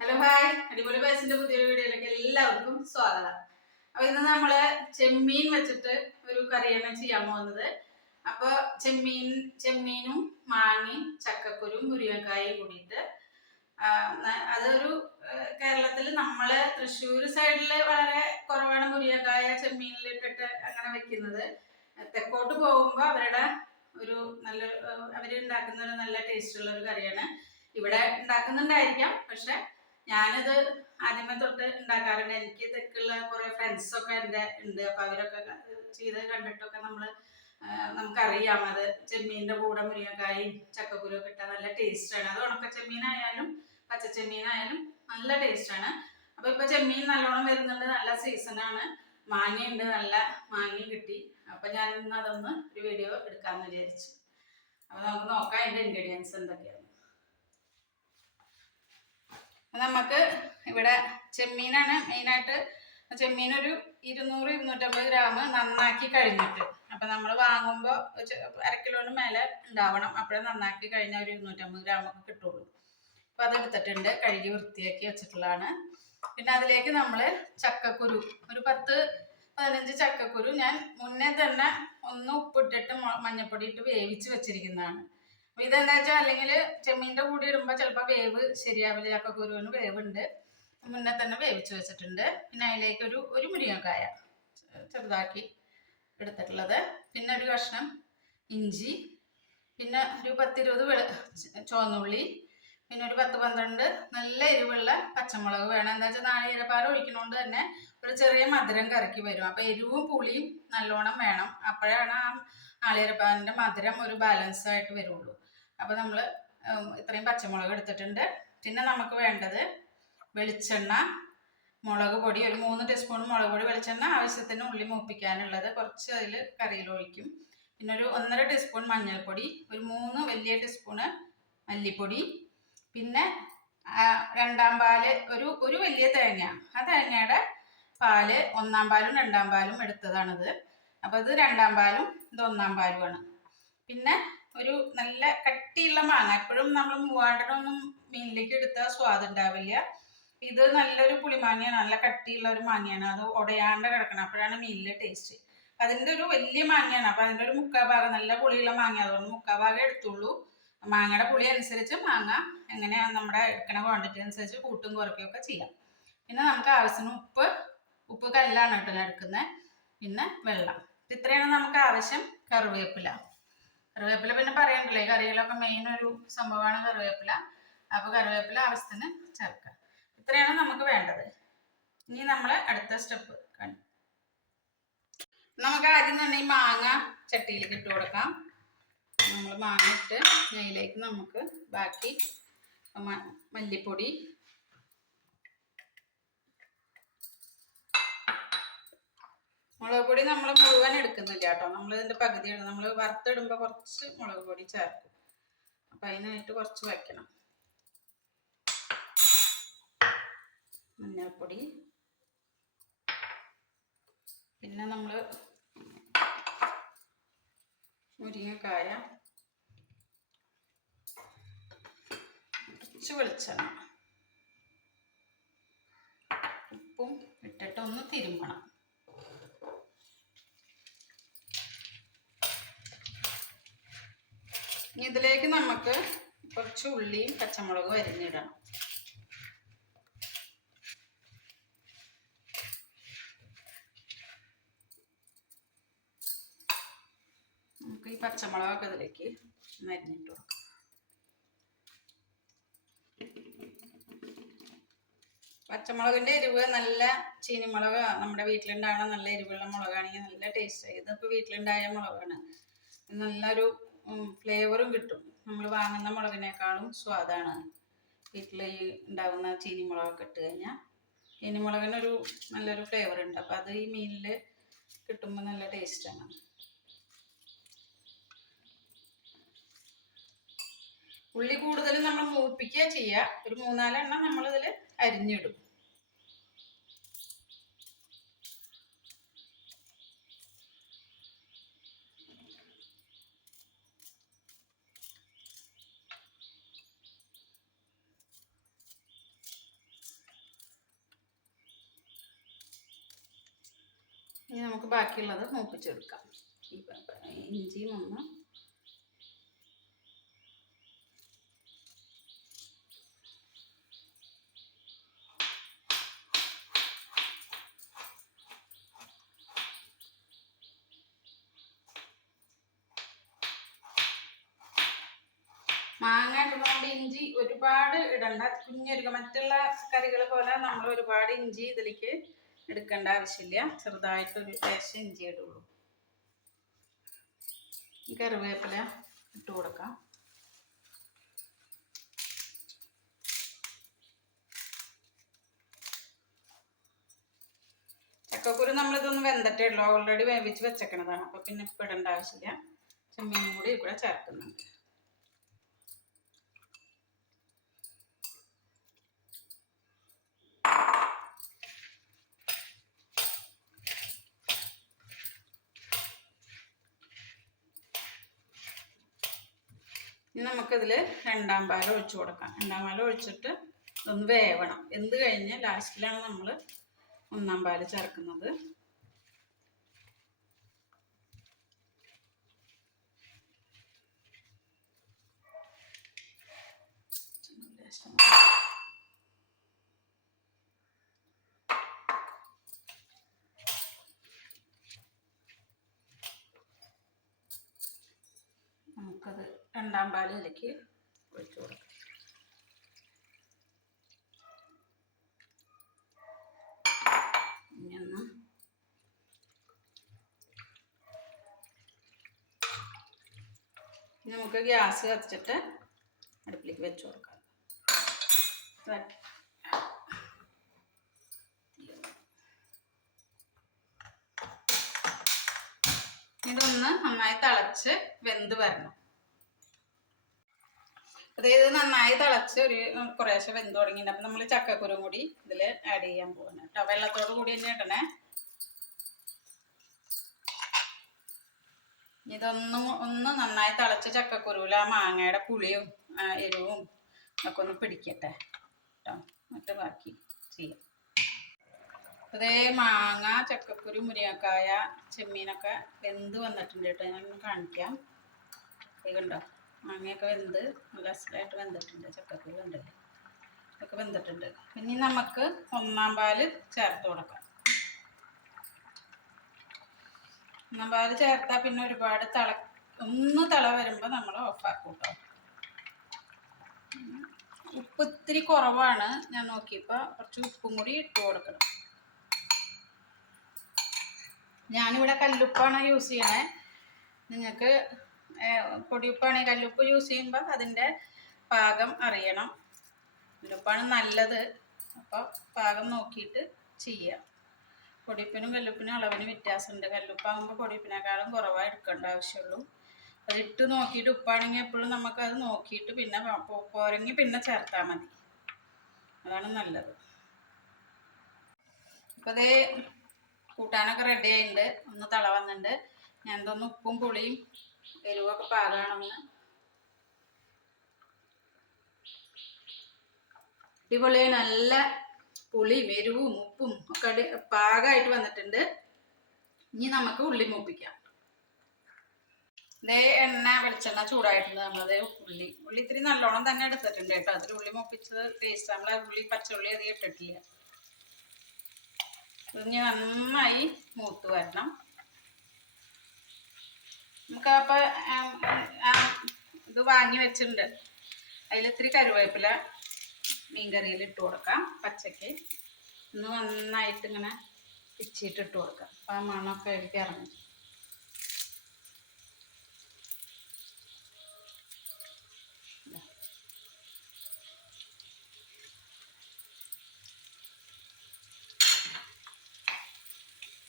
Hello hi അടിപൊളി ബസിന്റെ പുതിയൊരു വീഡിയോയിലേക്ക് എല്ലാവർക്കും സ്വാഗതം. അപ്പൊ ഇന്ന് നമ്മൾ ചെമ്മീൻ വെച്ചിട്ട് ഒരു കറിയാണ് ചെയ്യാൻ പോകുന്നത്. അപ്പൊ ചെമ്മീൻ ചെമ്മീനും മാങ്ങയും ചക്കക്കുരും മുരിങ്ങക്കായും കൂടിയിട്ട് അതൊരു കേരളത്തിൽ നമ്മൾ തൃശ്ശൂർ സൈഡിൽ വളരെ കുറവാണ് മുരിങ്ങക്കായ ചെമ്മീനിലിട്ടിട്ട് അങ്ങനെ വെക്കുന്നത്. തെക്കോട്ട് പോകുമ്പോൾ അവരുടെ ഒരു നല്ല അവർ ഉണ്ടാക്കുന്ന ഒരു നല്ല ടേസ്റ്റുള്ള ഒരു കറിയാണ്. ഇവിടെ ഉണ്ടാക്കുന്നുണ്ടായിരിക്കാം പക്ഷെ ഞാനിത് ആദ്യമേ തൊട്ട് ഉണ്ടാക്കാറുണ്ട് എനിക്ക് തെക്കുള്ള കുറെ ഫ്രണ്ട്സൊക്കെ എന്റെ ഉണ്ട് അപ്പൊ അവരൊക്കെ ചെയ്ത് കണ്ടിട്ടൊക്കെ നമ്മൾ ആ, നമുക്കറിയാം. അത് ചെമ്മീന്റെ കൂടെ മുരിങ്ങക്കായും ചക്കക്കുരു ഒക്കെ ഇട്ടാൽ നല്ല ടേസ്റ്റാണ് അത് ഉണക്ക ചെമ്മീനായാലും പച്ച ചെമ്മീനായാലും നല്ല ടേസ്റ്റാണ് അപ്പൊ ഇപ്പൊ ചെമ്മീൻ നല്ലോണം വരുന്നുണ്ട്. നല്ല സീസണാണ് മാങ്ങയുണ്ട്. നല്ല മാങ്ങയും കിട്ടി. അപ്പൊ ഞാൻ ഇന്ന് അതൊന്ന് ഒരു വീഡിയോ എടുക്കാമെന്ന് വിചാരിച്ചു. അപ്പൊ നമുക്ക് നോക്കാം അതിന്റെ ഇൻഗ്രീഡിയൻസ് എന്തൊക്കെയാണ് നമുക്ക് ഇവിടെ ചെമ്മീനാണ് മെയിനായിട്ട്. ചെമ്മീൻ ഒരു ഇരുന്നൂറ് ഇരുന്നൂറ്റമ്പത് ഗ്രാം നന്നാക്കി കഴിഞ്ഞിട്ട്. അപ്പം നമ്മൾ വാങ്ങുമ്പോൾ അര കിലോന് മേലെ ഉണ്ടാവണം. അപ്പോഴേ നന്നാക്കി കഴിഞ്ഞാൽ ഒരു ഇരുന്നൂറ്റമ്പത് ഗ്രാം ഒക്കെ കിട്ടുള്ളൂ. അപ്പം അതെടുത്തിട്ടുണ്ട്. കഴുകി വൃത്തിയാക്കി വെച്ചിട്ടുള്ളതാണ്. പിന്നെ അതിലേക്ക് നമ്മൾ ചക്കക്കുരു ഒരു പത്ത് പതിനഞ്ച് ചക്കക്കുരു ഞാൻ മുന്നേ തന്നെ ഒന്ന് ഉപ്പിട്ടിട്ട് മഞ്ഞപ്പൊടി ഇട്ട് വേവിച്ച് വെച്ചിരിക്കുന്നതാണ്. ഇതെന്താ വെച്ചാൽ അല്ലെങ്കിൽ ചെമ്മീന്റെ കൂടി ഇടുമ്പോൾ ചിലപ്പോൾ വേവ് ശരിയാവില്ല കുരുവന് വേവ് ഉണ്ട് മുന്നേ തന്നെ വേവിച്ച് വെച്ചിട്ടുണ്ട്. പിന്നെ അതിലേക്ക് ഒരു ഒരു മുരിങ്ങക്കായ ചെറുതാക്കി എടുത്തിട്ടുള്ളത്. പിന്നെ ഒരു കഷ്ണം ഇഞ്ചി. പിന്നെ ഒരു പത്തിരുപത് വെള ചുവന്നുള്ളി. പിന്നെ ഒരു പത്ത് പന്ത്രണ്ട് നല്ല എരിവുള്ള പച്ചമുളക് വേണം. എന്താ വെച്ചാൽ നാളികേരപ്പാൽ ഒഴിക്കണോണ്ട് തന്നെ ഒരു ചെറിയ മധുരം കറക്കി വരും. അപ്പൊ എരിവും പുളിയും നല്ലോണം വേണം. അപ്പോഴാണ് ആ നാളികേരപ്പാലിന്റെ മധുരം ഒരു ബാലൻസ് ആയിട്ട് വരുള്ളൂ. അപ്പൊ നമ്മൾ ഇത്രയും പച്ചമുളക് എടുത്തിട്ടുണ്ട്. പിന്നെ നമുക്ക് വേണ്ടത് വെളിച്ചെണ്ണ മുളക് പൊടി ഒരു മൂന്ന് ടീസ്പൂൺ മുളക് പൊടി വെളിച്ചെണ്ണ ആവശ്യത്തിന് ഉള്ളി മൂപ്പിക്കാനുള്ളത്. കുറച്ച് അതിൽ കറിയിൽ ഒഴിക്കും. പിന്നെ ഒരു ഒന്നര ടീസ്പൂൺ മഞ്ഞൾപ്പൊടി ഒരു മൂന്ന് വലിയ ടീസ്പൂൺ മല്ലിപ്പൊടി. പിന്നെ രണ്ടാം പാൽ ഒരു ഒരു വലിയ തേങ്ങ. ആ തേങ്ങയുടെ പാൽ ഒന്നാം പാലും രണ്ടാം പാലും എടുത്തതാണിത്. അപ്പോൾ ഇത് രണ്ടാം പാലും ഇത് ഒന്നാം പാലുമാണ്. പിന്നെ ഒരു നല്ല കട്ടിയുള്ള മാങ്ങ. എപ്പോഴും നമ്മൾ മൂവാണ്ടനൊന്നും മീനിലേക്ക് എടുത്താൽ സ്വാദ് ഉണ്ടാവില്ല. ഇത് നല്ലൊരു പുളിമാങ്ങയാണ് നല്ല കട്ടിയുള്ള ഒരു മാങ്ങയാണ്. അത് ഉടയാണ്ട് കിടക്കണം. അപ്പോഴാണ് മീനിലെ ടേസ്റ്റ് അതിന്റെ ഒരു വലിയ മാങ്ങയാണ്. അപ്പോൾ അതിന്റെ ഒരു മുക്കാ ഭാഗം നല്ല പുളിയുള്ള മാങ്ങ അതുകൊണ്ട് മുക്കാ ഭാഗം എടുത്തുള്ളൂ. മാങ്ങയുടെ പുളി അനുസരിച്ച് മാങ്ങ എങ്ങനെയാണ് നമ്മുടെ എടുക്കണ ക്വാണ്ടിറ്റി അനുസരിച്ച് കൂട്ടും കുറയ്ക്കുകയൊക്കെ ചെയ്യാം. പിന്നെ നമുക്ക് ആവശ്യത്തിന് ഉപ്പ് ഉപ്പ് കല്ലാണ് കേട്ടോ എടുക്കുന്നത്. പിന്നെ വെള്ളം. ഇത് ഇത്രയാണ് നമുക്ക് ആവശ്യം. കറിവേപ്പില. കറിവേപ്പില പിന്നെ പറയണ്ടല്ലേ കറികളൊക്കെ മെയിൻ ഒരു സംഭവമാണ് കറിവേപ്പില. അപ്പോൾ കറിവേപ്പില ആവശ്യത്തിന് ചേർക്കാം ഇത്രയാണ് നമുക്ക് വേണ്ടത്. ഇനി നമ്മൾ അടുത്ത സ്റ്റെപ്പ് കാണും. നമുക്ക് ആദ്യം തന്നെ ഈ മാങ്ങ ചട്ടിയിലേക്ക് ഇട്ട് കൊടുക്കാം. നമ്മൾ മാങ്ങ ഇട്ട് നെയ്യിലേക്ക് നമുക്ക് ബാക്കി മല്ലിപ്പൊടി മുളക് പൊടി നമ്മൾ മുഴുവൻ എടുക്കുന്നില്ല കേട്ടോ. നമ്മൾ ഇതിന്റെ പകുതി ഇടും. നമ്മൾ വറുത്തിടുമ്പോൾ കുറച്ച് മുളക് പൊടി ചേർക്കും. അപ്പം അതിനായിട്ട് കുറച്ച് വയ്ക്കണം. മഞ്ഞൾപ്പൊടി. പിന്നെ നമ്മൾ മുരിങ്ങക്കായ. കുറച്ച് വെളിച്ചെണ്ണ. ഉപ്പും ഇട്ടിട്ട് ഒന്ന് തിരുമ്മണം. ഇനി ഇതിലേക്ക് നമുക്ക് കുറച്ച് ഉള്ളിയും പച്ചമുളകും അരിഞ്ഞിടണം നമുക്ക് ഈ പച്ചമുളകൊക്കെ ഇതിലേക്ക് അരിഞ്ഞിട്ട് കൊടുക്കാം. പച്ചമുളകിന്റെ എരിവ് നല്ല ചീനിമുളക് നമ്മുടെ വീട്ടിലുണ്ടാകുന്ന നല്ല എരിവുള്ള മുളകാണെങ്കിൽ നല്ല ടേസ്റ്റ് ഇതിപ്പോൾ വീട്ടിലുണ്ടായ മുളകാണ്. നല്ലൊരു ഫ്ലേവറും കിട്ടും. നമ്മൾ വാങ്ങുന്ന മുളകിനേക്കാളും സ്വാദാണ് വീട്ടിൽ ഈ ഉണ്ടാകുന്ന ചീനിമുളകൊക്കെ ഇട്ട് കഴിഞ്ഞാൽ ചീനിമുളകിനൊരു നല്ലൊരു ഫ്ലേവർ ഉണ്ട്. അപ്പോൾ അത് ഈ മീനിൽ കിട്ടുമ്പോൾ നല്ല ടേസ്റ്റാണ് ഉള്ളി കൂടുതലും നമ്മൾ മൂപ്പിക്കുക ചെയ്യുക ഒരു മൂന്നാലെണ്ണം നമ്മളിതിൽ അരിഞ്ഞിടും. ബാക്കിയുള്ളത് മൂപ്പിച്ചെടുക്കാം. ഇഞ്ചിയും ഒന്ന് മാങ്ങ ഇടുന്നതുകൊണ്ട് ഇഞ്ചി ഒരുപാട് ഇടണ്ട. കുഞ്ഞൊരു മറ്റുള്ള കറികൾ പോലെ നമ്മൾ ഒരുപാട് ഇഞ്ചി ഇതിലേക്ക് എടുക്കേണ്ട ആവശ്യമില്ല. ചെറുതായിട്ടൊരു ലേശം ഇഞ്ചി ഇടുള്ളൂ. കറിവേപ്പില ഇട്ട് കൊടുക്കാം. ചക്കക്കുരു നമ്മളിതൊന്ന് വെന്തട്ടേ ഉള്ളൂ. ഓൾറെഡി വേവിച്ച് വെച്ചേക്കണതാണ്. അപ്പോൾ പിന്നെ ഇപ്പം ഇടേണ്ട ആവശ്യമില്ല. ചെമ്മീനും കൂടി ഇവിടെ ചേർക്കുന്നുണ്ട്. ഇനി നമുക്കിതിൽ രണ്ടാം പാലം ഒഴിച്ചു കൊടുക്കാം. രണ്ടാം പാലം ഒഴിച്ചിട്ട് ഒന്ന് വേവണം. എന്ത് കഴിഞ്ഞ് ലാസ്റ്റിലാണ് നമ്മൾ ഒന്നാം പാൽ ചേർക്കുന്നത്. നമുക്കത് രണ്ടാം പാലിലേക്ക് ഒഴിച്ചു കൊടുക്കാം. ഇനി നമുക്ക് ഗ്യാസ് കത്തിച്ചിട്ട് അടുപ്പിലേക്ക് വെച്ച് കൊടുക്കാം. ഇതൊന്ന് നന്നായി തിളച്ച് വെന്ത് വരണം. അതായത് നന്നായി തിളച്ച് ഒരു കുറേശ്ശെ വെന്ത് തുടങ്ങിയിട്ടുണ്ട്. അപ്പം നമ്മൾ ചക്കക്കുരും കൂടി ഇതിൽ ആഡ് ചെയ്യാൻ പോകുന്നത് കേട്ടോ വെള്ളത്തോട് കൂടി തന്നെ ഇടണേ. ഇതൊന്നും ഒന്ന് നന്നായി തിളച്ച് ചക്കക്കുരുവിൽ ആ മാങ്ങയുടെ പുളിയും എരിവും ഒക്കെ ഒന്ന് പിടിക്കട്ടെ. കേട്ടോ എന്നിട്ട് ബാക്കി ചെയ്യാം. അതേ മാങ്ങ ചക്കക്കുരു മുരിങ്ങക്കായ ചെമ്മീനൊക്കെ വെന്ത് വന്നിട്ടുണ്ട് കേട്ടോ ഞാനൊന്ന് കാണിക്കാം. ഇതുണ്ടോ മാങ്ങയൊക്കെ വെന്ത് നല്ല അസലായിട്ട് വെന്തിട്ടുണ്ട് ചക്കക്കുരു ഉണ്ടല്ലേ ഒക്കെ വെന്തിട്ടുണ്ട്. ഇനി നമുക്ക് ഒന്നാം പാൽ ചേർത്ത് കൊടുക്കാം. ഒന്നാം പാൽ ചേർത്താൽ പിന്നെ ഒരുപാട് തള ഒന്ന് തള വരുമ്പോൾ നമ്മൾ ഓഫാക്കും കേട്ടോ ഉപ്പ് ഇത്തിരി കുറവാണ്. ഞാൻ നോക്കിയപ്പോൾ കുറച്ച് ഉപ്പും കൂടി ഇട്ട് കൊടുക്കണം. ഞാനിവിടെ കല്ലുപ്പാണ് യൂസ് ചെയ്യണേ? നിങ്ങൾക്ക് പൊടിയുപ്പാണെങ്കിൽ കല്ലുപ്പ് യൂസ് ചെയ്യുമ്പോൾ അതിന്റെ പാകം അറിയണം. കല്ലുപ്പാണ് നല്ലത്. അപ്പോൾ പാകം നോക്കിയിട്ട് ചെയ്യാം. പൊടിപ്പിനും കല്ലുപ്പിനും അളവിന് വ്യത്യാസമുണ്ട്. കല്ലുപ്പാകുമ്പോൾ പൊടിപ്പിനേക്കാളും കുറവായി എടുക്കേണ്ട ആവശ്യമുള്ളൂ. അത് ഇട്ട് നോക്കിയിട്ട് ഉപ്പാണെങ്കിൽ എപ്പോഴും നമുക്കത് നോക്കിയിട്ട് പിന്നെ പോരങ്ങി പിന്നെ ചേർത്താൽ മതി. അതാണ് നല്ലത്. അപ്പോൾ അതേ കൂട്ടാനൊക്കെ റെഡി ആയിട്ടുണ്ട്. ഒന്ന് തള വന്നിട്ടുണ്ട്. ഞാൻ എന്തൊന്ന് ഉപ്പും പുളിയും എരിവൊക്കെ പാകമാണെന്ന് അടിപൊളി നല്ല പുളിയും എരിവും ഉപ്പും ഒക്കെ അടി പാകമായിട്ട് വന്നിട്ടുണ്ട്. ഇനി നമുക്ക് ഉള്ളി മൂപ്പിക്കാം. ഇതേ എണ്ണ വെളിച്ചെണ്ണ ചൂടായിട്ടുണ്ട്. നമ്മളത് ഉള്ളി ഉള്ളി ഇത്തിരി നല്ലോണം തന്നെ എടുത്തിട്ടുണ്ട് കേട്ടോ. അതിൽ ഉള്ളി മൂപ്പിച്ചത് ടേസ്റ്റ് നമ്മൾ ഉള്ളി പച്ചയുള്ളി അധികം ഇട്ടിട്ടില്ല. ഇനി നന്നായി മൂത്ത് വരണം. നമുക്ക് അപ്പോൾ ഇത് വാങ്ങി വെച്ചിട്ടുണ്ട്. അതിൽ ഇത്തിരി കരുവേപ്പില മീൻകറിയിൽ ഇട്ട് കൊടുക്കാം പച്ചക്ക്. ഒന്ന് നന്നായിട്ട് ഇങ്ങനെ പിച്ചിട്ട് ഇട്ട് കൊടുക്കാം. അപ്പോൾ ആ മണമൊക്കെ അതിലേക്ക് ഇറങ്ങും.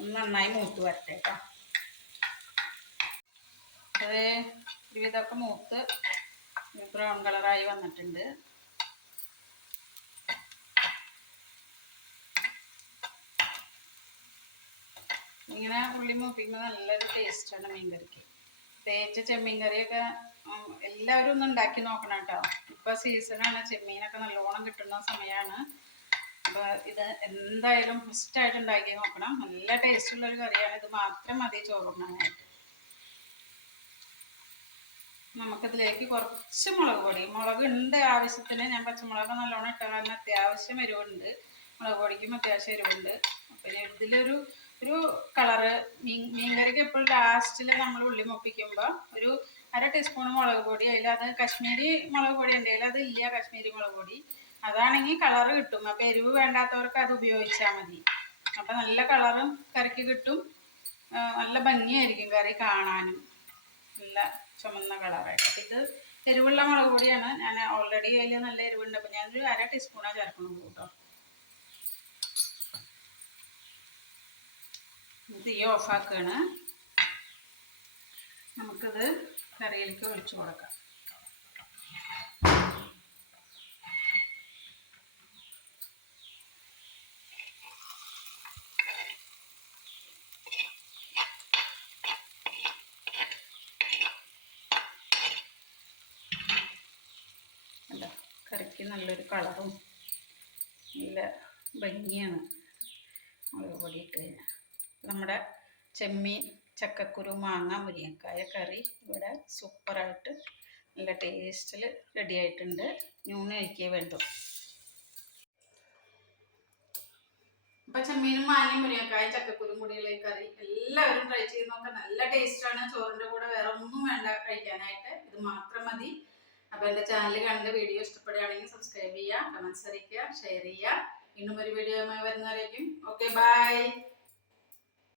ഒന്ന് നന്നായി മൂത്ത് വരട്ടെ കേട്ടോ അത് ഒരുവിധമൊക്കെ മൂത്ത് ബ്രൗൺ കളറായി വന്നിട്ടുണ്ട്. ഇങ്ങനെ ഉള്ളി മൂപ്പിക്കുമ്പോൾ നല്ലൊരു ടേസ്റ്റാണ് മീൻ കറിക്ക് പ്രത്യേകിച്ച് ചെമ്മീൻ കറിയൊക്കെ എല്ലാവരും ഒന്ന് ഉണ്ടാക്കി നോക്കണം കേട്ടോ. ഇപ്പൊ സീസണാണ് ചെമ്മീനൊക്കെ നല്ലോണം കിട്ടുന്ന സമയമാണ് അപ്പോൾ ഇത് എന്തായാലും ഫസ്റ്റായിട്ട് ഉണ്ടാക്കി നോക്കണം. നല്ല ടേസ്റ്റുള്ള ഒരു കറിയാണ്. ഇത് മാത്രം മതി ചോറുണ്ണാനായിട്ട്. നമുക്കതിലേക്ക് കുറച്ച് മുളക് പൊടി. മുളക് ഉണ്ട് ആവശ്യത്തിന്. ഞാൻ പച്ചമുളക് നല്ലോണം ഇട്ട കാരണം അത്യാവശ്യം എരിവുണ്ട്. മുളക് പൊടിക്കും അത്യാവശ്യം എരിവുണ്ട്. പിന്നെ ഇതിലൊരു ഒരു കളറ് മീൻ മീൻകറിക്ക് എപ്പോഴും ലാസ്റ്റിൽ നമ്മൾ ഉള്ളി മുപ്പിക്കുമ്പോൾ ഒരു അര ടീസ്പൂൺ മുളക് പൊടി. അതിൽ അത് കശ്മീരി മുളക് പൊടി ഉണ്ടെങ്കിൽ അത് ഇല്ല കശ്മീരി മുളക് പൊടി. അതാണെങ്കിൽ കളറ് കിട്ടും. അപ്പം എരിവ് വേണ്ടാത്തവർക്ക് അത് ഉപയോഗിച്ചാൽ മതി. അപ്പം നല്ല കളറും കറിക്ക് കിട്ടും. നല്ല ഭംഗിയായിരിക്കും കറി കാണാനും. നല്ല ചുമന്ന കളറായിട്ട് ഇത് എരിവുള്ള മുളക് പൊടിയാണ്. ഞാൻ ഓൾറെഡി അതിൽ നല്ല എരിവുണ്ട്. അപ്പം ഞാനൊരു അര ടീസ്പൂണാണ് ചേർക്കുന്നത് കേട്ടോ. തീ ഓഫാക്കുകയാണ് നമുക്കിത് കറിയിലേക്ക് ഒഴിച്ചു കൊടുക്കാം. കറിക്ക് നല്ലൊരു കളറും നല്ല ഭംഗിയാണ് മുളക് ഇട്ട് നമ്മുടെ ചെമ്മീൻ ചക്കക്കുരു മാങ്ങ മുരിങ്ങക്കായ കറി ഇവിടെ സൂപ്പറായിട്ട് നല്ല ടേസ്റ്റിൽ റെഡി ആയിട്ടുണ്ട്. ന്യൂണ് കഴിക്കേ വേണ്ടു. അപ്പം ചെമ്മീനും മാങ്ങയും മുരിങ്ങക്കായും ചക്കക്കുരും കൂടിയുള്ള കറി എല്ലാവരും ട്രൈ ചെയ്ത് നോക്കാം. നല്ല ടേസ്റ്റാണ് ചോറിന്റെ കൂടെ വേറെ ഒന്നും വേണ്ട കഴിക്കാനായിട്ട്. ഇത് മാത്രം മതി. അപ്പൊ എന്റെ ചാനൽ കണ്ട് വീഡിയോ ഇഷ്ടപ്പെടുകയാണെങ്കിൽ സബ്സ്ക്രൈബ് ചെയ്യുക കമന്റ്സ് അറിയിക്കുക ഷെയർ ചെയ്യുക. വീണ്ടും ഒരു വീഡിയോ വരുന്നവരേക്കും. Okay bye